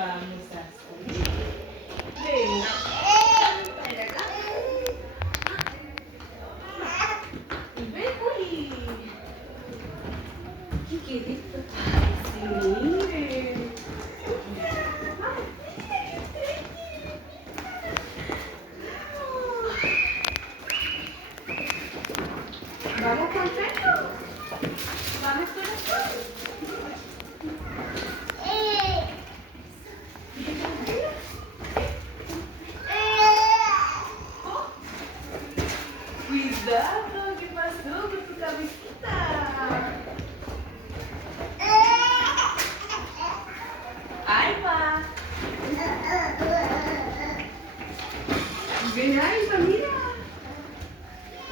Vamos a salir. Venga. Para acá. Ven, uy. ¿Qué es esto? Sí, miren. ¿Vamos contentos? ¿Vamos corazones? Cuidado, ¿qué pasó con tu cabecita? Ahí va. Ven, Alba, mira.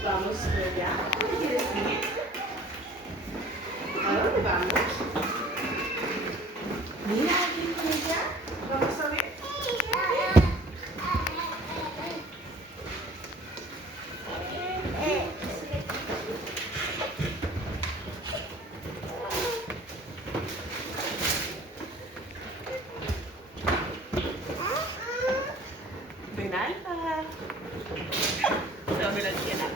Vamos por allá. ¿Dónde quieres ir? ¿A dónde vamos? Mira, aquí por allá. Vamos a ver. Ven, Alba. Dame la tierra.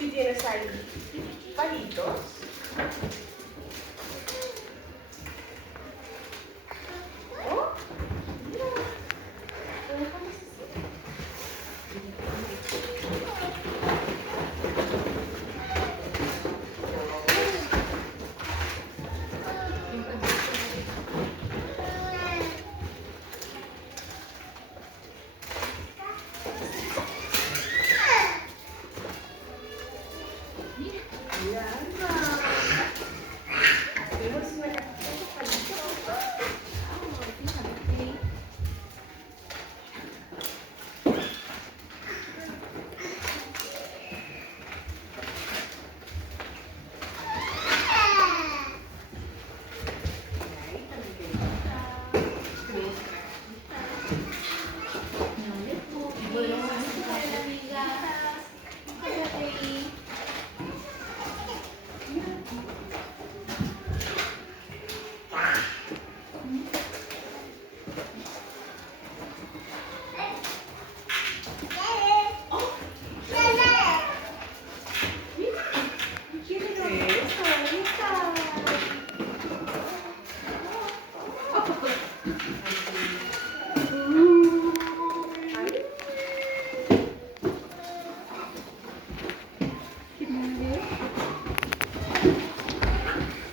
¿Y tienes ahí palitos? Oh, mira. ¿Lo dejamos así? Mira, Alba. Hacemos una cajita de palitos. Vamos, fíjate.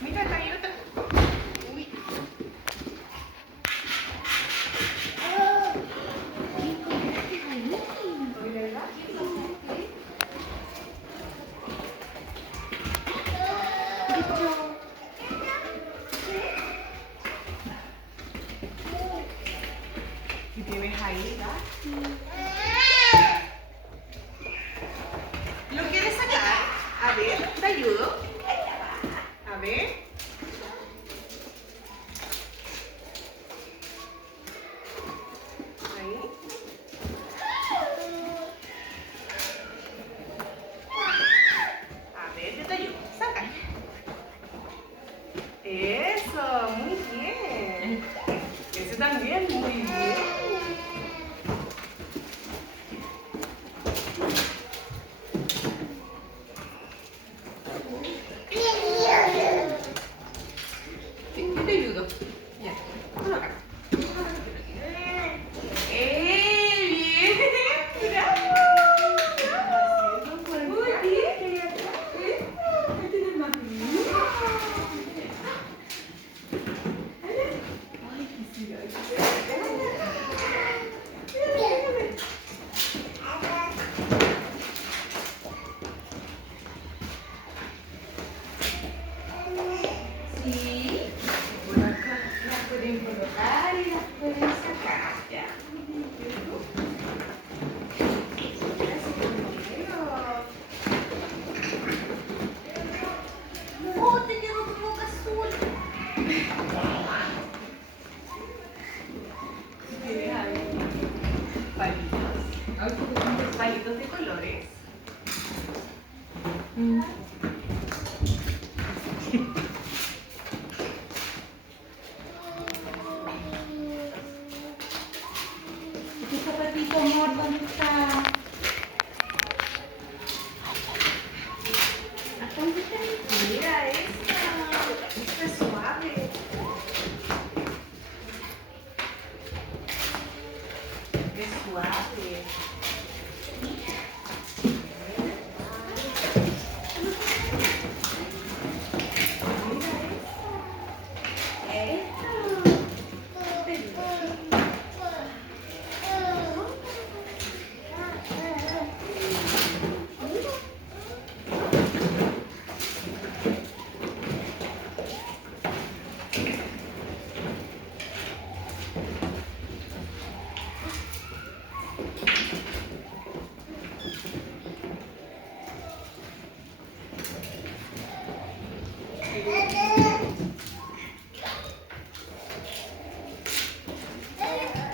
Mira, acá hay otra. Uy. ¿Verdad? ¿Y tienes ahí, ¿verdad? ¿Lo quieres sacar? A ver, ¿te ayudo? A ver. Ahí. A ver, yo te ayudo. Saca. Eso, muy bien. Ese también, muy bien. Sí, yo te ayudo. Ya, ponlo acá. Bien! ¡Bravo! ¡Bravo! Muy bien. ¿Qué tienes más? Ay, quisiera. Sí. Por acá las pueden colocar y las pueden sacar. ¿Ya? ¡Oh, te quedó tu boca azul! Tienes ahí palitos. Palitos de colores. Mira esta. Esta es suave. Es suave.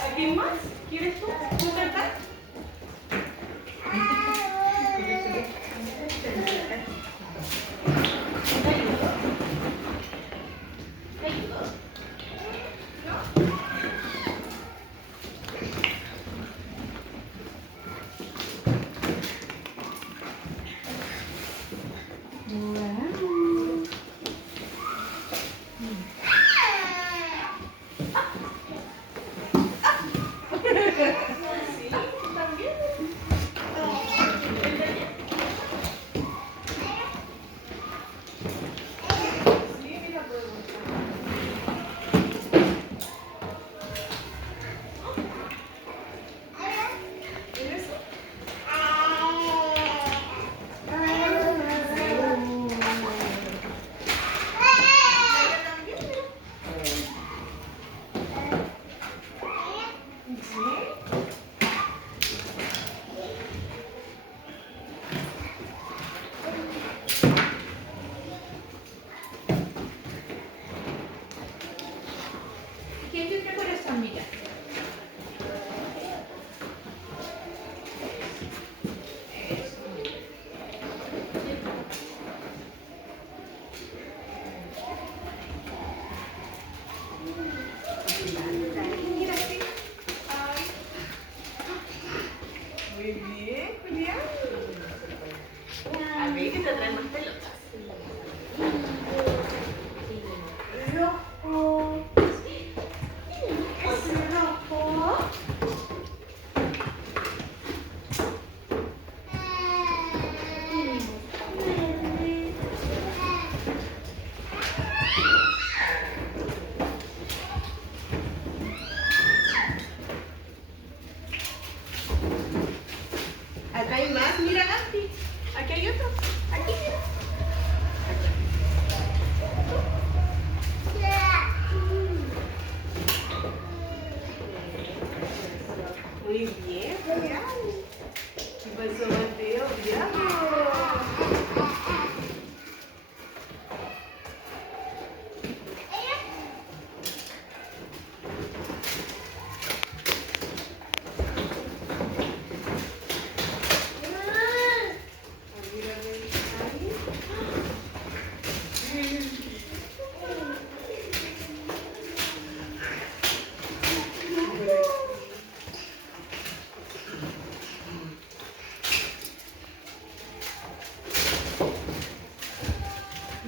¿Alguien más? ¿Quieres tú? ¿Tú cantar? ¿Te ayudo? ¿Te ayudo? ¿No? Sí, también. Sí, mira, podemos. ¿Quieres? Sí. ¿Quién tiene corazón, mira? Mira, sí. Ay. Muy bien, Julián. A ver, que te traen más pelotas. Rojo. Es rojo. Acá hay más, mira, Andy. Aquí hay otro. Aquí, mira. Muy bien, Julián. ¿Qué pasó, Mateo? Bravo.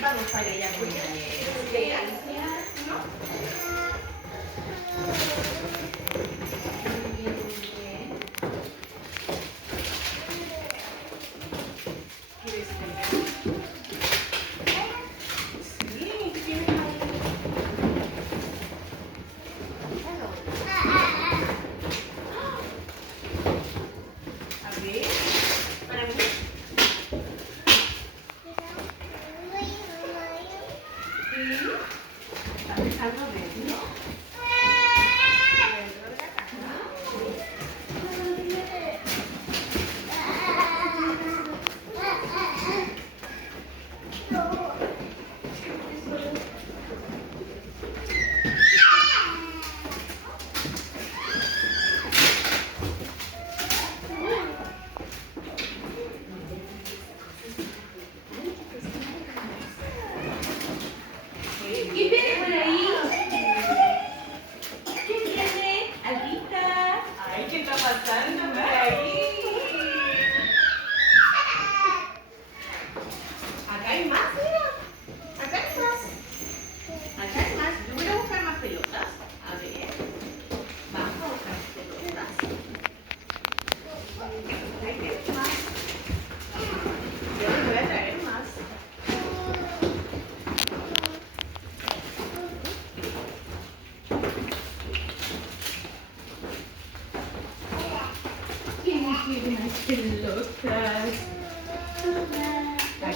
Vamos para allá, Julián. Gracias. ¿No? Muy bien, muy bien. ¿Quieres pegar? Sí, tienes ahí. A ver, para mí.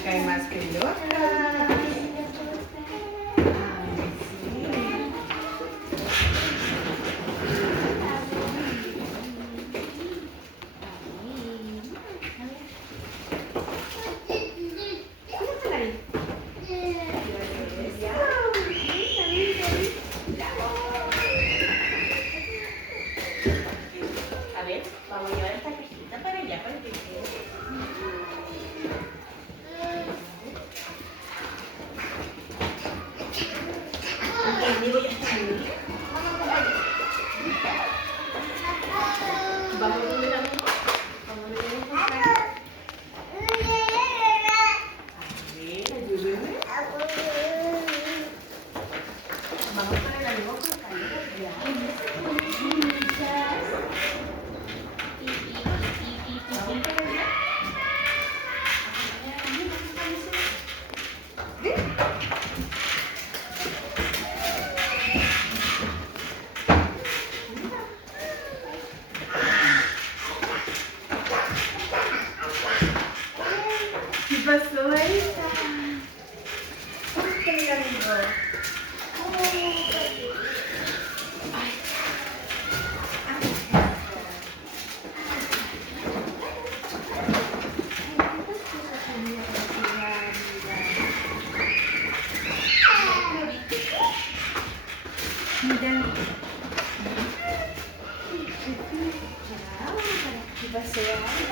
Acá hay más pelotas. A ver, vamos a llevar esta cajita para allá, para que quede. Ok, digo, ya está bien. Vamos a ver la misma. Vamos a ver la misma. A ver, ayúdenme. Vamos para el amigo con calor. Vamos para allá. ¿Qué pasó, Elsa? ¿Qué mi amigo? Mira. ¿Qué pasó ahora?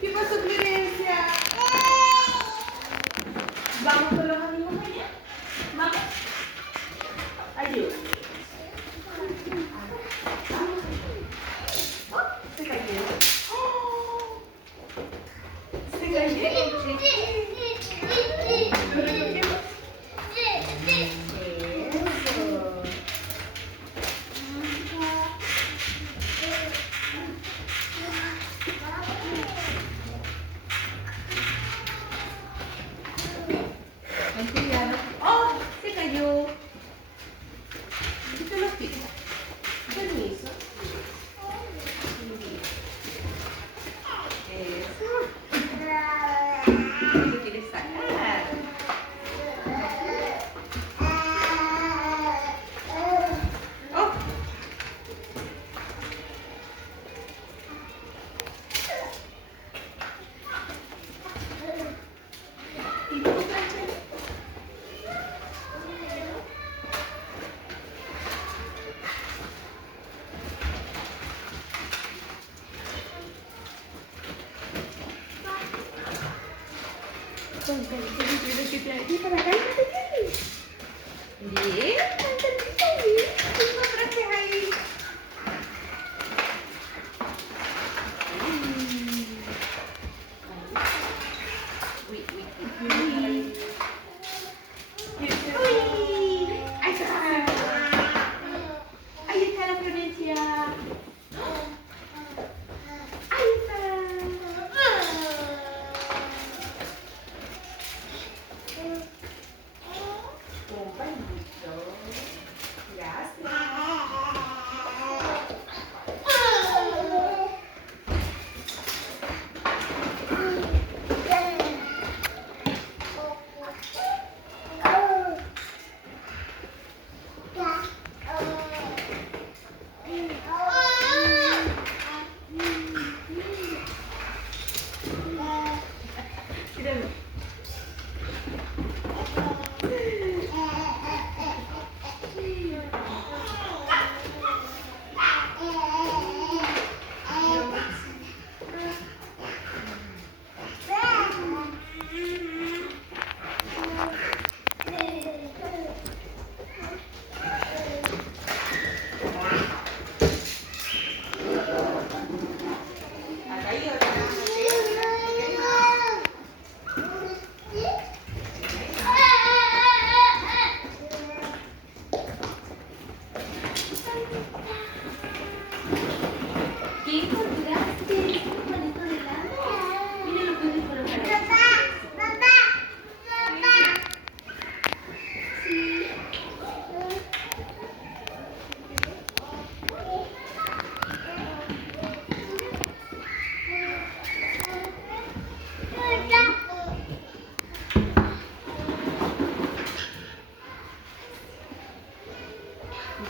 ¿Qué pasó, Florencia? ¿Vamos con los amigos allá? ¿Vamos? Ayúdame. Se cayó. Se cayó. ¿Lo recogemos? Eso. Ten cuidado. ¡Oh! Se cayó. Quita los pies. Permiso. Eso. ¿Qué quieres sacar? ¡Oh! ¿Y tú traes? Para acá, bien, ¿qué encontraste ahí? Uy, uy, uy. Uy, ahí está. Ahí está la Florencia. Ahí está.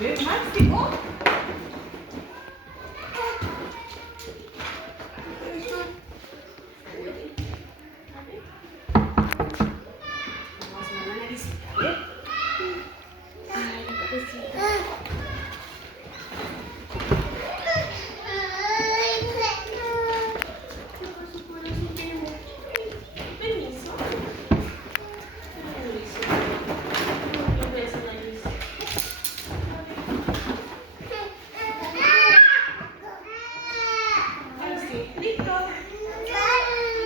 Ve, Máximo. Vamos a la naricita, ¿ve? Ay, la cabecita. Permiso. Ahí sí. Listo.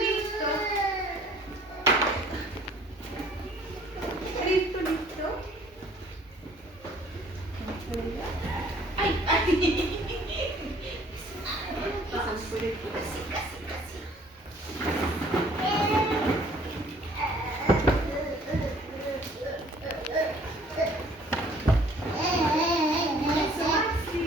Listo. Listo, listo. Ay, ay. Pasamos por aquí. Casi, casi, casi. Eso, Maxi.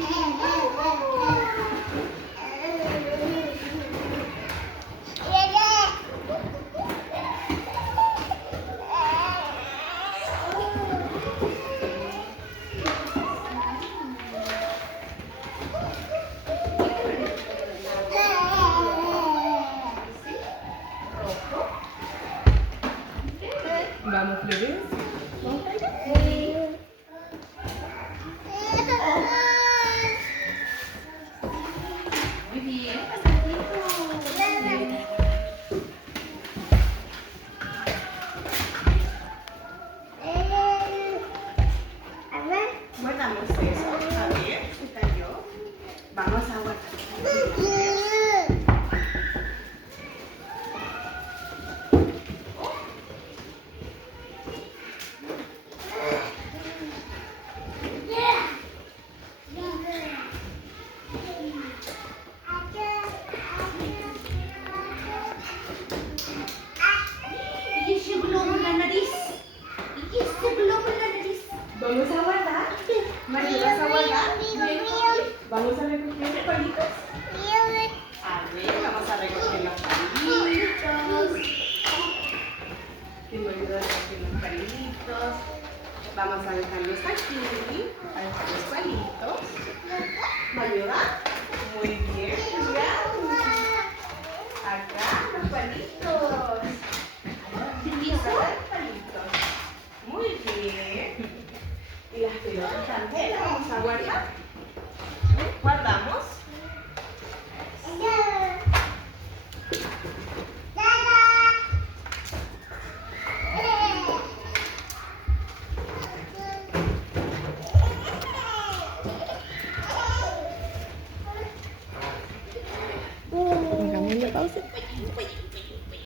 Vamos, Florencia. Vamos para allá. Muy bien, guardamos eso. A ver, se cayó. Vamos a guardar. ¿Y ese globo en la nariz? ¿Y ese globo en la nariz? Vamos a guardar. ¿Me ayudas a guardar? Vamos a recoger los palitos. A ver, vamos a recoger los palitos. ¿Quién me ayuda a recoger los palitos? Vamos a dejarlos aquí. A dejar los palitos. ¿Me ayuda? Muy bien, Julián. Acá los palitos. Y acá los palitos. Muy bien. Y las pelotas también las vamos a guardar. Guardamos. Pongamos la pausa.